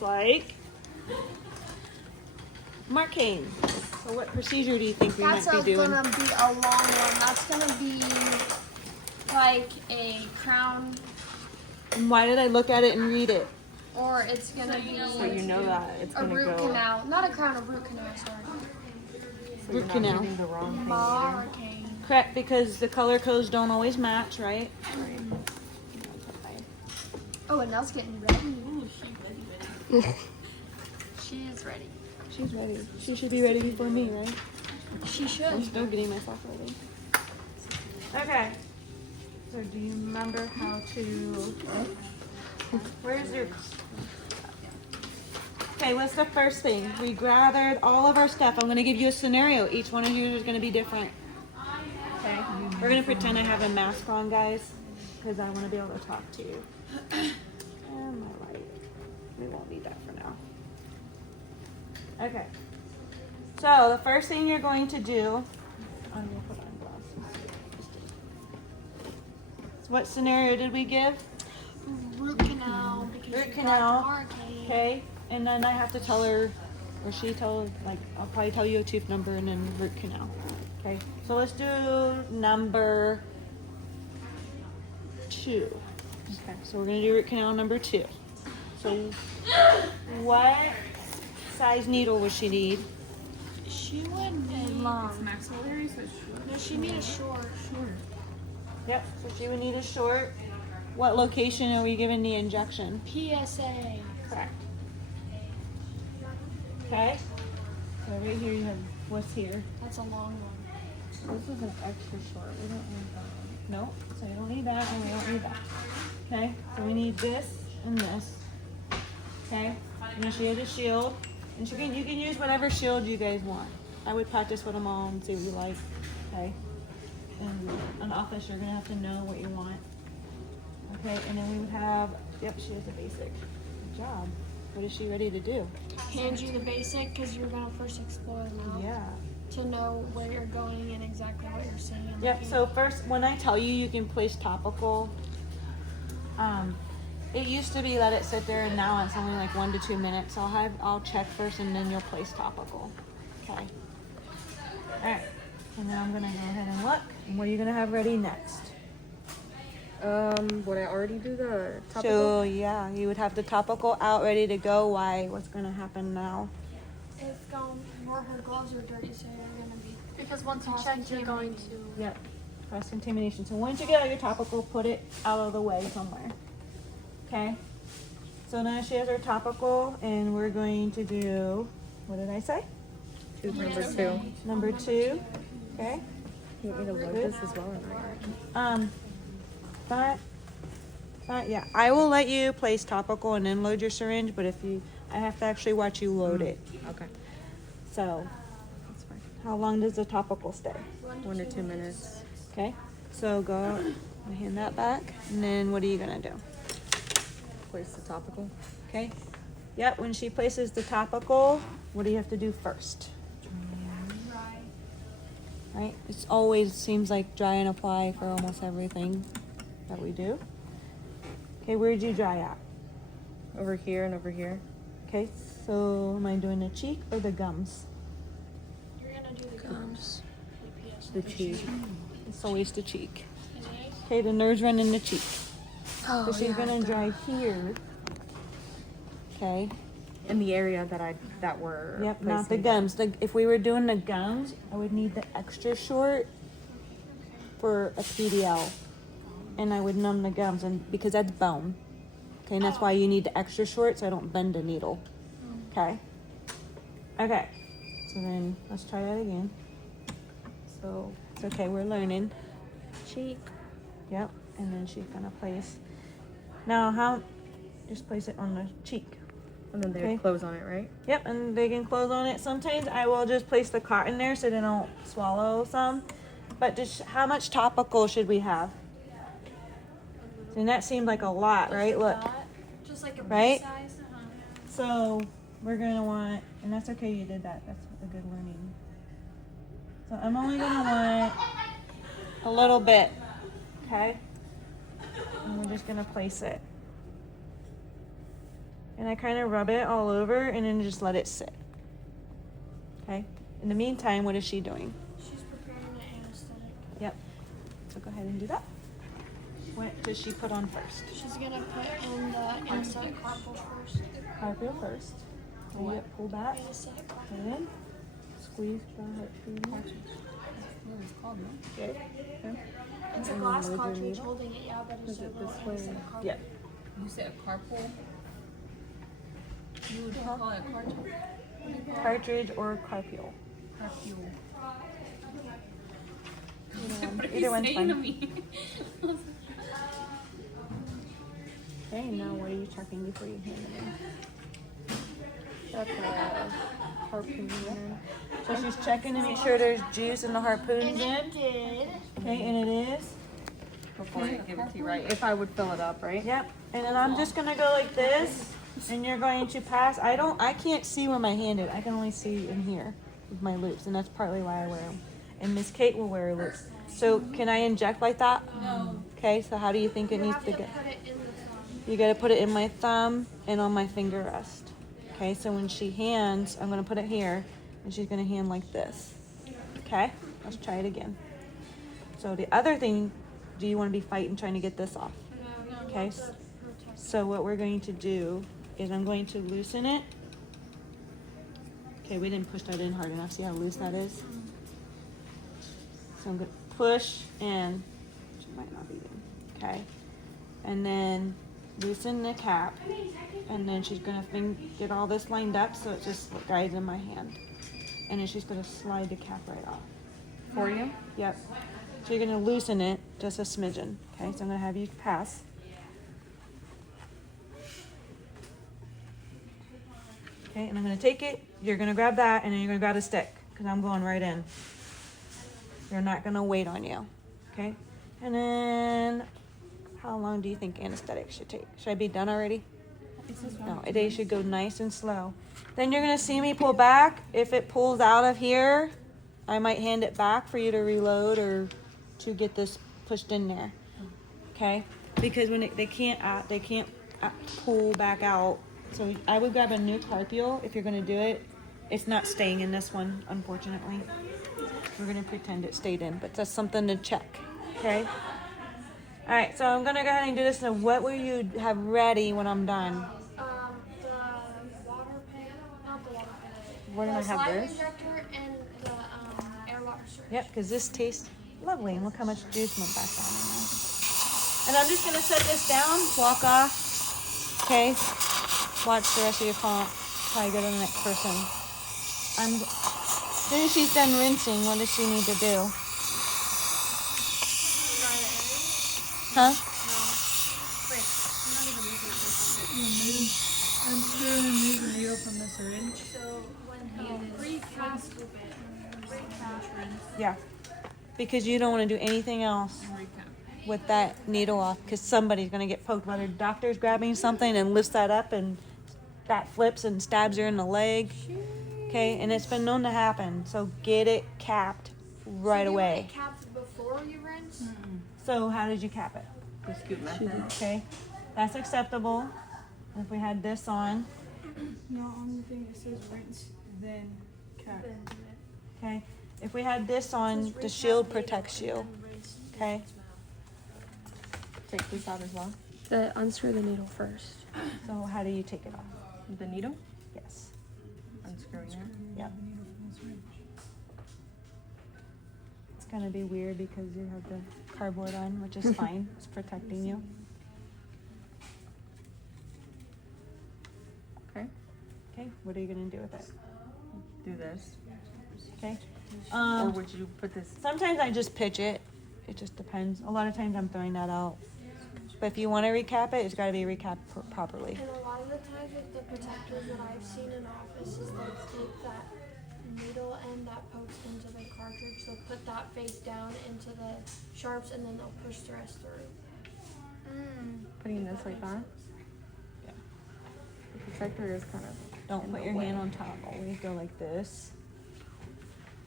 looks like marking. So what procedure do you think we might be doing? That's gonna be a long one. That's gonna be like a crown. And why did I look at it and read it? Or it's gonna be So you know that it's a gonna root go. canal. Not a crown, a root canal, sorry. So Root you're canal. not reading the wrong thing either. Marking. Correct, because the color codes don't always match, right? Oh, and Nell's getting ready. She is ready. She's ready. She should be ready before me, right? She I'm should. still getting myself ready. Okay. So do you remember how to... Where's your... Okay, what's the first thing? We gathered all of our stuff. I'm going to give you a scenario. Each one of you is going to be different. Okay? We're going to pretend I have a mask on, guys, because I want to be able to talk to you. And my light. We won't need that for now. Okay. So the first thing you're going to do... I'm going to put on glasses. So what scenario did we give? Root canal. Because Root you canal. got marking. Okay, and then I have to tell her, or she tell, like, I'll probably tell you a tooth number and then root canal. Okay, so let's do number 2. Okay, so we're gonna do root canal number 2. So, what size needle would she need? She would need long. Maxillary, so No, she need a short. Yep, so she would need a short. What location are we giving the injection? PSA. Correct. Okay, so right here you have what's here. That's a long one. This is an extra short. We don't need that one. Nope. So you don't need that and we don't need that. Okay. So we need this and this. Okay. And then she has a shield. And you can use whatever shield you guys want. I would practice with them all and see what you like. Okay. And an office, you're gonna have to know what you want. Okay. And then we would have. Yep. She has a basic. Good job. What is she ready to do? Hand you the basic because you're gonna first explore them out. Yeah. To know where you're going and exactly what you're seeing. Yep, so first, when I tell you, you can place topical. It used to be let it sit there, and now it's only like 1 to 2 minutes. I'll check first, and then you'll place topical. Okay. All right, and then I'm gonna go ahead and look. And what are you gonna have ready next? Would I already do the topical? So yeah, you would have the topical out, ready to go. Why? What's gonna happen now? It's going where her gloves are dirty, so you're gonna be. Because once you check, you're going to. Yep. Cross contamination. So once you get out your topical, put it out of the way somewhere. Okay. So now she has her topical, and we're going to do. What did I say? Tooth number 2. Number 2. Okay. You want me to load this as well? Yeah. I will let you place topical and then load your syringe, but I have to actually watch you load it. Okay. So, That's fine. how long does the topical stay? 1 to 2 minutes. Okay. So go hand that back, and then what are you gonna do? Place the topical. Okay. Yep. When she places the topical, what do you have to do first? Right. It's always seems like dry and apply for almost everything that we do. Okay. Where did you dry at? Over here and over here. Okay. So am I doing the cheek or the gums? You're gonna do the gums. The cheek. It's always the cheek. Okay. The nerves run in the cheek. Oh, So she's gonna dry here. Okay. In the area that we're Yep, not the placing. gums. If we were doing the gums, I would need the extra short for a PDL. And I would numb the gums because that's bone. Okay, and that's why you need the extra short so I don't bend the needle. Okay. Okay. So then let's try that again. So it's okay, we're learning. Cheek. Yep. And then she's gonna place. Now just place it on the cheek. And then they Okay. close on it, right? Yep, and they can close on it. Sometimes I will just place the cotton there so they don't swallow some. But just how much topical should we have? And that seemed like a lot, right? Look. Just like a Right? size. So we're gonna want, and that's okay you did that. That's a good learning. So I'm only gonna want a little bit, okay? And we're just gonna place it. And I kind of rub it all over and then just let it sit. Okay? In the meantime, what is she doing? She's preparing an anesthetic. Yep. So go ahead and do that. What does she put on first? She's gonna put in the anesthetic carpal first. Carpal first. Hold it, pull back. Anesthetic Put carpal. it in. Squeeze the heart tube. Okay. It's a glass cartridge holding it, yeah, but it's a little anesthetic carpal. Yep. You said carpool? You would call it carpool? Cartridge or carpule. Carpool. Either one's Saying to fine. me. Okay, now what are you checking before you hand it in? That's a harpoon. So she's checking to make sure there's juice in the harpoons And in. it did. Okay, and it is. Before I give it to you, right? If I would fill it up, right? Yep. And then I'm just gonna go like this, and you're going to pass. I can't see where my hand is. I can only see in here with my loops, and that's partly why I wear them. And Miss Kate will wear loops. So can I inject like that? No. Okay. So how do you think it You needs have to to go? put it in the thumb. You gotta put it in my thumb and on my finger rest. Okay. So when she hands, I'm gonna put it here, and she's gonna hand like this. Okay. Let's try it again. So the other thing, do you want to be fighting trying to get this off? No, you Okay. have to protect. So what we're going to do is I'm going to loosen it. Okay, we didn't push that in hard enough. See how loose that is? So I'm going to push in. Which might not be in. Okay. And then loosen the cap. And then she's going to get all this lined up so it just guides in my hand. And then she's going to slide the cap right off. For you? Yep. So you're going to loosen it just a smidgen. Okay, so I'm going to have you pass. Okay, and I'm going to take it. You're going to grab that, and then you're going to grab the stick because I'm going right in. You're not going to wait on you. Okay? And then how long do you think anesthetic should take? Should I be done already? No, they should go nice and slow. Then you're going to see me pull back. If it pulls out of here, I might hand it back for you to reload or to get this pushed in there. Okay? Because when they can't pull back out. So I would grab a new carpule if you're going to do it. It's not staying in this one, unfortunately. We're going to pretend it stayed in, but that's something to check. Okay? All right, so I'm going to go ahead and do this. Now, what will you have ready when I'm done? The water pan, not the water pan. Where did I The have saliva this? injector and the air water syringe. Yep, because this tastes lovely. And look how much juice went back down in there. And I'm just going to set this down, walk off. Okay? Watch the rest of your comp. Probably go to the next person. As soon as she's done rinsing, what does she need to do? Dry the area? Huh? Wait, I'm not even using this. Unscrew and remove the needle from the syringe. So when he recap it, Yeah. Because you don't want to do anything else with that needle off because somebody's going to get poked. Whether doctor's grabbing something and lifts that up and that flips and stabs her in the leg. Okay, and it's been known to happen. So get it capped right so away. You want it capped before you rinse? So how did you cap it? The scoop method. Okay, that's acceptable. If we had this on, No, on the thing it says rinse, then cap. Then do it. okay. If we had this on, the shield protects you. Okay. Take this out as well. Unscrew the needle first. So how do you take it off? The needle? Yes. Unscrewing it. Yep. It's gonna be weird because you have the cardboard on, which is fine. It's protecting you. Okay. Okay. What are you gonna do with it? Do this. Okay. Or would you put this? Sometimes I just pitch it. It just depends. A lot of times I'm throwing that out. But if you want to recap it, it's got to be recapped properly. And a lot of the times with the protectors that I've seen in offices, they'll take that needle end that pokes into the cartridge, they'll put that face down into the sharps, and then they'll push the rest through. Putting this like that? Yeah. The protector is kind of. Don't in put the your way. hand on top. Always go like this.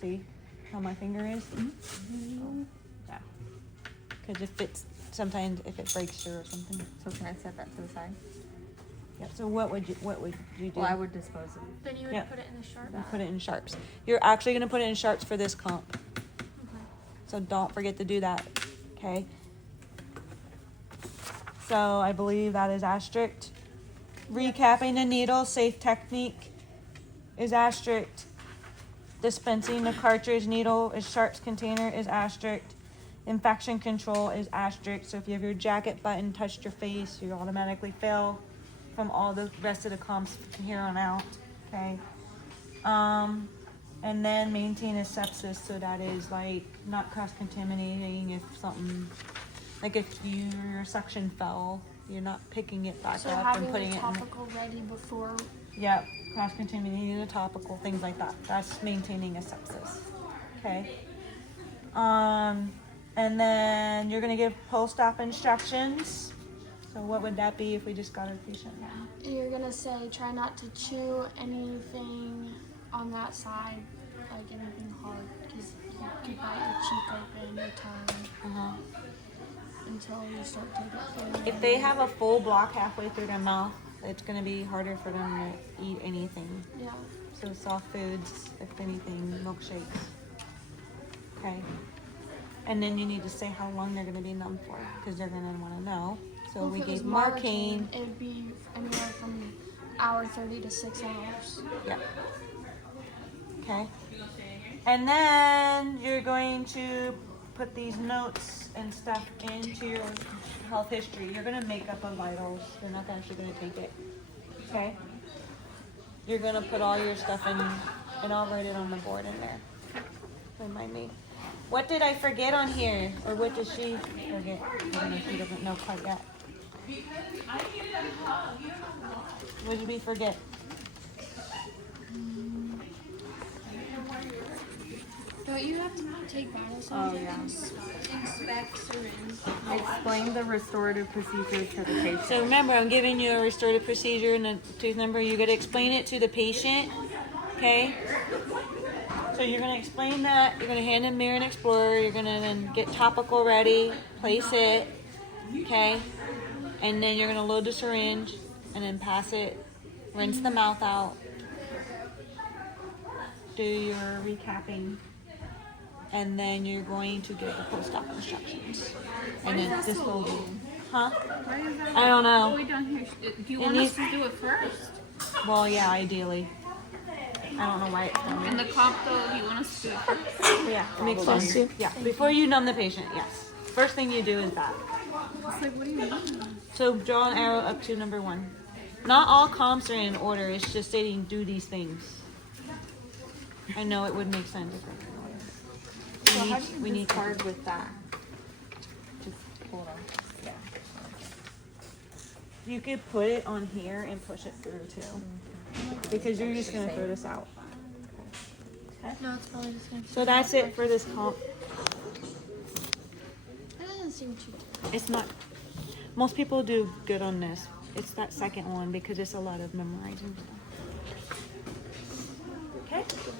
See how my finger is? Mm-hmm. Yeah. Because if it's sometimes if it breaks through or something. So can I set that to the side? Yeah, so what would you do? Well, I would dispose of it. Then you would Yeah. put it in the sharp. And put it in sharps. You're actually gonna put it in sharps for this comp. Okay. So don't forget to do that, okay? So I believe that is asterisk. Recapping the needle, safe technique is asterisk. Dispensing the cartridge needle is sharps container is asterisk. Infection control is asterisk. So if you have your jacket button touched your face, you automatically fail from all the rest of the comps from here on out, okay? And then maintain asepsis, so that is like not cross-contaminating if something, like if your suction fell, you're not picking it back So up and having putting the it in. topical ready before. Yep, cross-contaminating the topical, things like that. That's maintaining asepsis, okay? And then you're gonna give post-op instructions. So what would that be if we just got our patient now? You're gonna say try not to chew anything on that side, like anything hard, because you can bite your cheek open, your tongue, until you start to get food. If they have a full block halfway through their mouth, it's gonna be harder for them to eat anything. Yeah. So soft foods, if anything, milkshakes. Okay. And then you need to say how long they're gonna be numb for, because they're gonna wanna know. So Well, we if it was gave Marcaine. it'd be anywhere from hour 30 to 6 hours. Yep. Okay. And then you're going to put these notes and stuff into your health history. You're gonna make up a vitals. They're not actually gonna take it. Okay? You're gonna put all your stuff in, and I'll write it on the board in there. Remind me. What did I forget on here? Or what did she forget? I don't know if she doesn't know quite yet. What did we forget? Don't you have to take vital signs? Oh, yeah. Inspect syringe. Explain the restorative procedure to the patient. So remember, I'm giving you a restorative procedure and a tooth number. You got to explain it to the patient, okay? So you're going to explain that. You're going to hand them Mirror and Explorer. You're going to then get topical ready, place it, okay? And then you're going to load the syringe and then pass it, rinse the mouth out, do your recapping, and then you're going to give the post-op instructions. And then dispose of them. Huh? Why is that? I don't know. Way down here. Do you It want needs- us to do it first? Well, yeah, ideally. I don't know why it's coming. In the comp though, do you want us to do it first? Yeah, it makes sense. Yeah, before you numb the patient, yes. First thing you do is that. It's like, what do you mean? So draw an arrow up to number 1. Not all comps are in order. It's just stating do these things. I know it would make sense. So how do you discard with that? Just hold on. Yeah. You could put it on here and push it through too. Because you're just gonna throw this out. No, it's probably just gonna. So that's it for this comp. That doesn't seem too. It's not, most people do good on this. It's that second one because it's a lot of memorizing stuff. Okay?